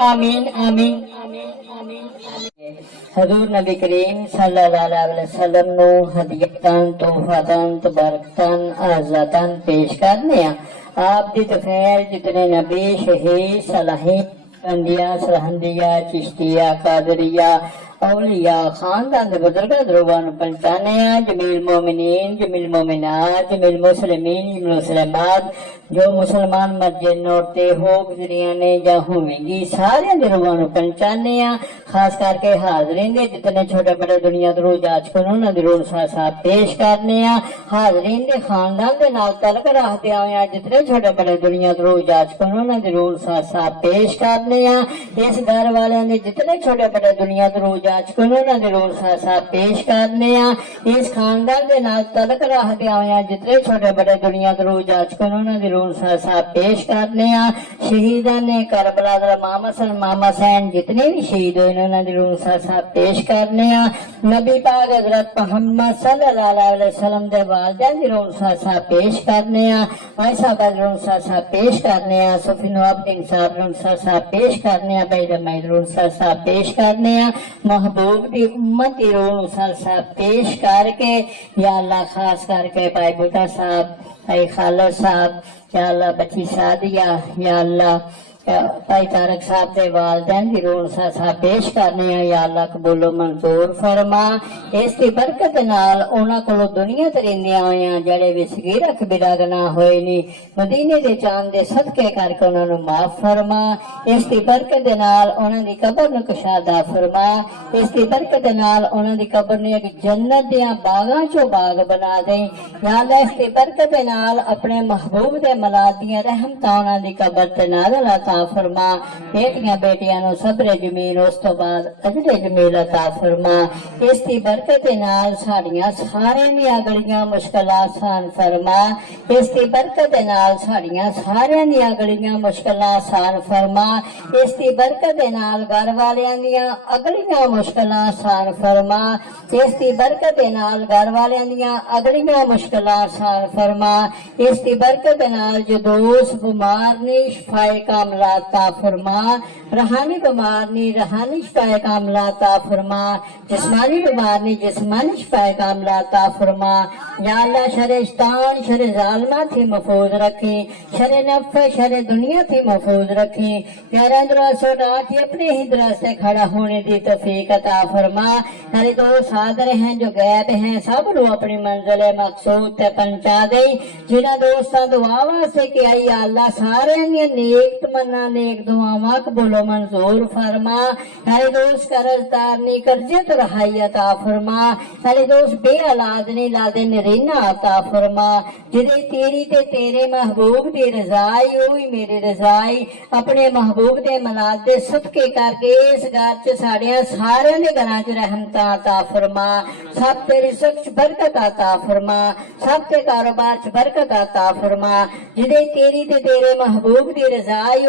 آمین آمین حضور نبی کریم صلی اللہ علیہ وسلم نو ہدیتاں تحفاتاں تبارکتاں آزاداں پیش کرنے ہیں. آپ دی تفیر جتنے نبی شہید صالحین انبیاء سرہندیہ چشتیہ قادریہ اولیاء خاندان دے بزرگاں دروان پہنچانے ہیں. جمیل مومنین جمیل مومنات جمیل مسلمین جمیل مسلمات جو مسلمان مسجد نوڑتے ہو گزریاں نے یا ہوئیں گی سارے دروان پہنچانے ہیں. خاص کر کے حاضرین دے جتنے چھوٹے بڑے دنیا دروج آج کنوں درود صاحب پیش کرنے ہیں. حاضرین دے خاندان دے نال تعلق رکھتے ہیں جتنے چھوٹے بڑے دنیا دروج آج کنوں درود صاحب پیش کرنے ہیں. اس گھر والے نے جتنے چھوٹے بڑے دنیا دروج آج کنوں درود صاحب پیش کرنے ہیں. اس خاندان دے نال تعلق رکھتے ہیں جتنے چھوٹے بڑے دنیا دروج آج کنوں درود صاحب پیش کرنے ہیں. شہیدان نے کربلا ماما حسن ماما حسین جتنے بھی شہید ہوئے انہوں نے درود صاحب پیش کرنے ہیں. نبی پاک حضرت محمد صلی اللہ علیہ وسلم دے والدین درود صاحب پیش کرنے ہیں. بھائی صاحب درود صاحب پیش کرنے ہیں. صفی نوابدین صاحب درود صاحب پیش کرنے ہیں. بھائی رمائی درود صاحب پیش کرنے ہیں. محبوب دی امت درود صاحب پیش کر کے یا اللہ خاص کر کے بھائی بوٹا صاحب بھائی خالد صاحب یا اللہ بچی سعدیہ یا اللہ بھائی تارک صاحب دے والدین دی روح صاحب پیش کرنے ہیں. یا اللہ قبول و منظور فرما. اس کی برکت نال انہاں کولو دنیا تے رہندیاں ہوئیاں جڑے بھی صغیرہ کبیرہ گناہ ہوئے نی مدینے دے چاند دے صدقے کر کے انہاں نوں معاف فرما. اس کی برکت نال انہاں دی قبر نوں کشادہ فرما. اس کی برکت نال انہاں دی قبر نوں ایک جنت دیاں باغاں چوں باغ بنا دے. یا اللہ اس کی برکت نال اپنے محبوب دے ملاد دیاں رحمتاں انہاں دی قبر تے نازل عطا فرما. بیٹیاں بیٹیاں نو صبر جمیل اس تو بعد اجر جمیل عطا فرما. اس کی برکت نال ساڈیاں ساریاں دیاں گلیاں مشکلات آسان فرما. اس کی برکت نال ساڈیاں ساریاں دیاں گلیاں مشکلاں آسان فرما. اس کی برکت نال گھر والیاں دیاں اگلیاں مشکلاں آسان فرما. اس کی برکت نال گھر والیاں دیاں اگلیاں مشکلاں آسان فرما. اس کی برکت نال جو دوست بیمار نے شفائے کاملہ عطا فرما. روحانی بیمار نے روحانی شفائے کاملہ عطا فرما. جسمانی بیمار نے جسمانی شفائے کاملہ عطا فرما. یا اللہ شر شیطان شر ظالمہ تھی محفوظ رکھی. شر نفس شر دنیا تھی محفوظ رکھی. پیارا دراسو ڈاٹی اپنے ہی دراستے کھڑا ہونے دی توفیق عطا فرما. سارے دوست حاضر ہیں جو غائب ہیں سب لو اپنی منزل مقصود تے پہنچا دے. جنہاں دوستاں دعا واسطے کہ آئی اللہ سارے نیک تمنا نیک دعاواں قبول و منظور فرما. سارے دوست قرض دار نہیں قرضے تو رہائی عطا فرما. سارے دوست بے اولاد نہیں لادے نرینا عطا فرما. جدے تیری تے تیرے محبوب دی رضائی ہوئی میری رضائی اپنے محبوب دے ملاد دے صدقے کر کے اس گھر چ ساڑیاں سارے دے گھراں چ رحمتاں عطا فرما. سب تے رزق چ برکت عطا فرما. سب تے کاروبار چ برکت عطا فرما. جدے تیری تے تیرے محبوب دی رضائی